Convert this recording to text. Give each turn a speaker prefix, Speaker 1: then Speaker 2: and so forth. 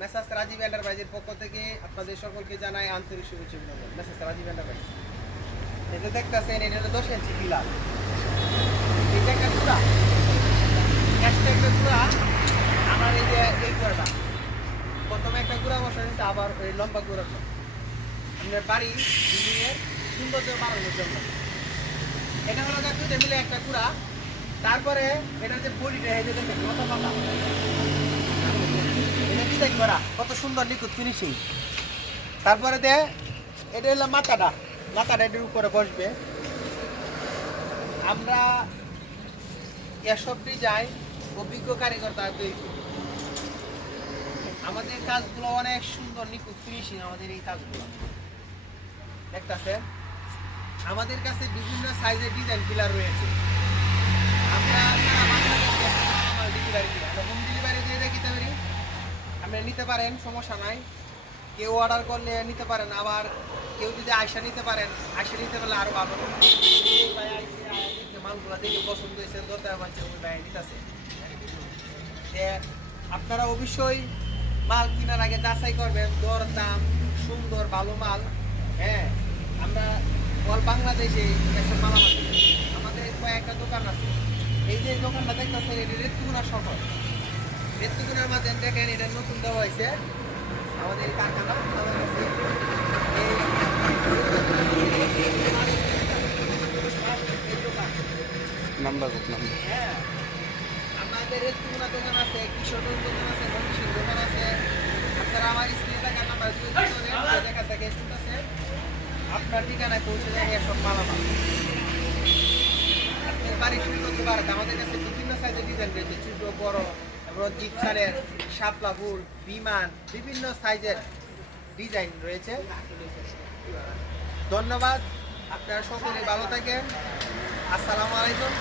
Speaker 1: Messrs Rajib এন্টারপ্রাইজের পক্ষ থেকে আপনাদের সকলকে জানাই আন্তরিক শুভেচ্ছা অভিনন্দন। Messrs Rajib enterprise. এটা দেখতেছেন, এটা হলো দশ ইঞ্চি পিলার এটা একটা চূড়া একটা একটা চূড়া আমার এই যে এই গুঁড়াটা। প্রথমে একটা গুঁড়া বসা হয়েছে, আবার ওই লম্বা গুঁড়াটা। আপনার বাড়ি বিল্ডিংয়ের সৌন্দর্য বাড়ানোর জন্য। এটা হলো দুইটা মিলে একটা গুঁড়া। তারপরে এটার যে বডিটা, এই যে দেখেন পাতা। ডিজাইন করা, কত সুন্দর নিখুঁত ফিনিশিং তারপরে দে, এটা হলো মাথাটা। মাথাটা এটার উপরে বসবে। আমরা এসব ডিজাইন অভিজ্ঞ কারিগর দ্বারা আমাদের কাজগুলো অনেক সুন্দর, নিখুঁত ফিনিশিং আমাদের এই কাজগুলো। দেখতেছে, আমাদের কাছে বিভিন্ন সাইজের ডিজাইন পিলার রয়েছে। আমরা আপনি নিতে পারেন, সমস্যা নাই। কেউ অর্ডার করলে নিতে পারেন, আবার কেউ যদি আয়সা নিতে পারেন আয়সা নিতে পারলে আরও ভালো মালগুলো দেখে পছন্দ হয়েছে, দরকার আপনারা অবশ্যই মাল কেনার আগে যাচাই করবেন দর দাম সুন্দর, ভালো মাল। হ্যাঁ আমরা অল বাংলাদেশে এসব মালামাল আমাদের কয়েকটা দোকান আছে। এই যে দোকানটা দেখতেছেন, এটা রেতুগুনা শহর। রেতুগুনার মাঝে দেখেন এটা নতুন দেওয়া হয়েছে। আমাদের এই কারখানা আমাদের কাছে
Speaker 2: নাম্বার নাম্বার।
Speaker 1: হ্যাঁ আমাদের তুমনা দোকান আছে কিশোরগঞ্জ দোকান আছে দোকান আছে। আপনারা আমার স্ক্রিনে টাকা নাম্বার দেখা থেকে আছে আপনার ঠিকানায় পৌঁছে যায় এসব মালামাল। আপনার বাড়ি শুরু করতে পারেন আমাদের কাছে বিভিন্ন সাইজের ডিজাইন রয়েছে ছোট বড়। এবং স্যারের শাপলা ফুল, বিমান, বিভিন্ন সাইজের ডিজাইন রয়েছে। ধন্যবাদ। আপনারা সকলে ভালো থাকেন। আসসালামু আলাইকুম।